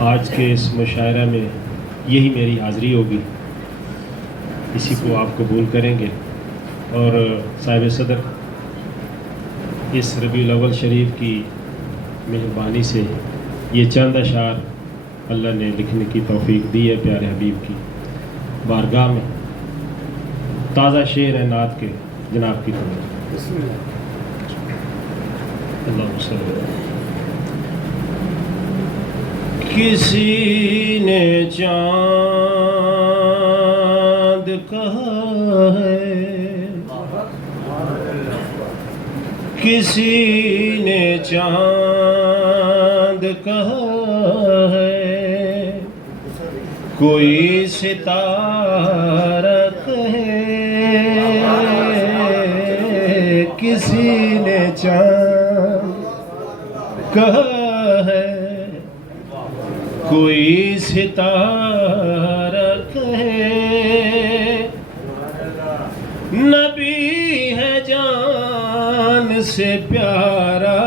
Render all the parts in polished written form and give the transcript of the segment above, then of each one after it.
آج کے اس مشاعرہ میں یہی میری حاضری ہوگی، اسی کو آپ قبول کریں گے اور صاحب صدر اس ربیع الاول شریف کی مہربانی سے یہ چند اشعار اللہ نے لکھنے کی توفیق دی ہے پیارے حبیب کی بارگاہ میں۔ تازہ شعر ہے نعت کے، جناب کی طرف بسم اللہ۔ اللہم صلی اللہ علیہ وسلم۔ کسی نے چاند کہا ہے، کسی نے چاند کہا ہے، کوئی ستارہ کہے، کسی نے چاند کہا ہے، کوئی ستارہ کہے، نبی ہے جان سے پیارا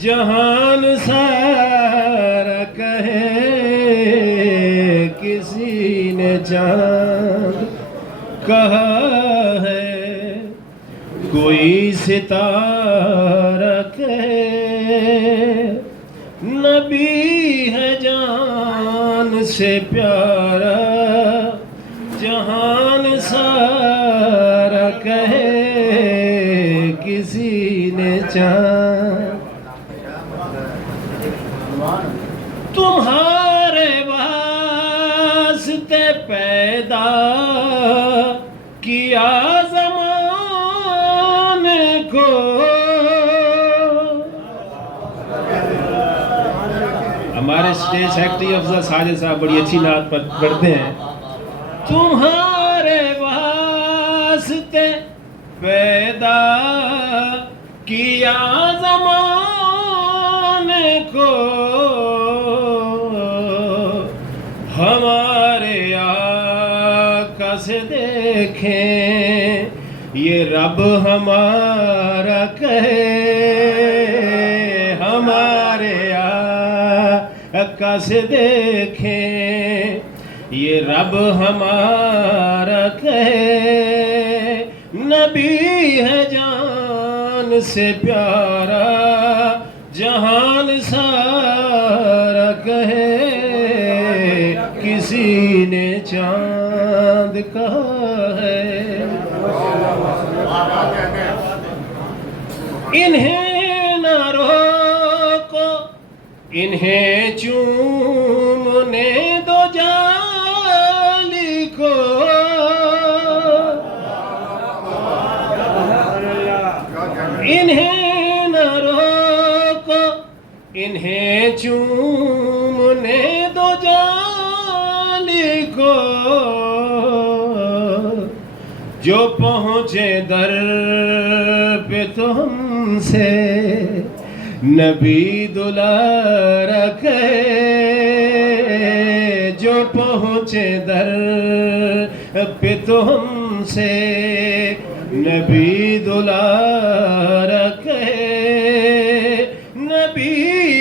جہان سارا کہے، کسی نے چاند کہا ہے، کوئی ستارہ کہے، نبی ہے جان سے پیارا جہان سارا کہے، کسی نے چاند تمہارے واسطے پیدا کیا زمانے کو، ہمارے اسٹیج سیکرٹری افضل ساجد صاحب بڑی اچھی نعت پڑھتے ہیں۔ تمہارے واسطے پیدا کیا زمانے کو، ہمارے آقا سے دیکھیں یہ رب ہمارا کہے، ہمارے آقا سے دیکھیں یہ رب ہمارا کہے، نبی ہے جان سے پیارا جہان سارا کہے، کسی نے چاند کہا ہے، انہیں نہ روکو انہیں چومنے دو جالی کو، انہیں نہ روکو انہیں چومنے دو جالی کو، جو پہنچے در پہ تو ہم سے نبی دلارا کہے، جو پہنچے در پہ تو ہم سے نبی دلارا کہے، نبی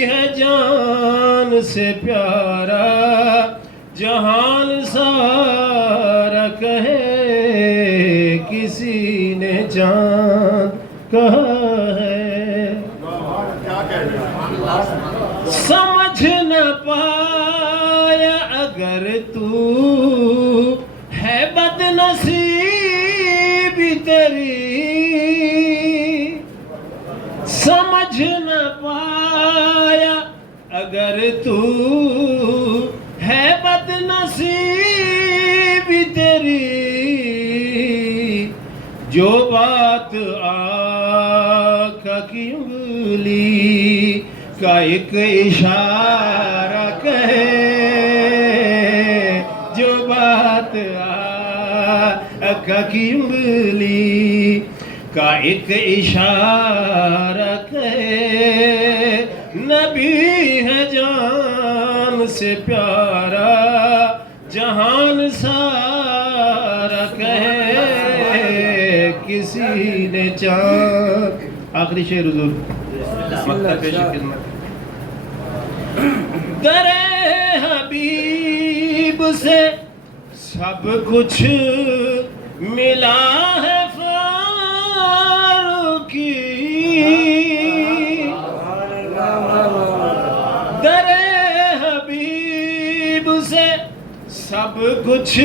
ہے جان سے پیارا جہان سارا کہے، کسی نے چاند کہا ہے، سمجھ نہ پایا اگر تو ہے بد نصیبی تیری، سمجھ نہ پایا اگر تو ہے بد نصیبی تیری، جو بات آقا کی انگلی کا ایک اشارہ کہے، جو بات آقا کی انگلی کا ایک اشارہ کہے، نبی ہے جان سے پیارا جہان سارا کہے، کسی نے چاند آخری شعر حضور مکتب پیش خدمت در حبیب سے سب کچھ ملا ہے فاروقی، در حبیب سے سب کچھ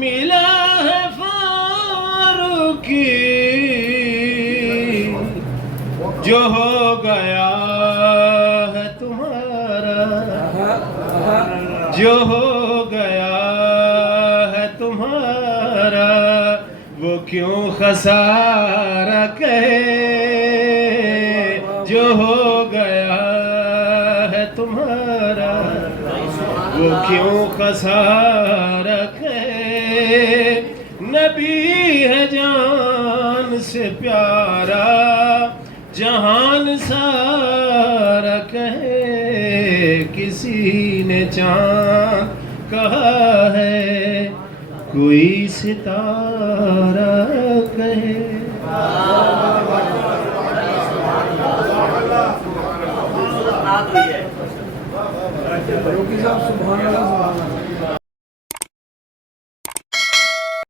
ملا ہے فاروقی، جو ہو گیا ہے تمہارا، جو ہو گیا ہے تمہارا، وہ کیوں خسارہ کہے، جو ہو گیا ہے تمہارا، وہ کیوں خسارہ کہے، نبی ہے جان سے پیارا، جہان سارا کہے، کسی نے چاند کہا ہے، کوئی ستارہ کہے۔ فاروقی صاحب سبحان اللہ سبحان اللہ۔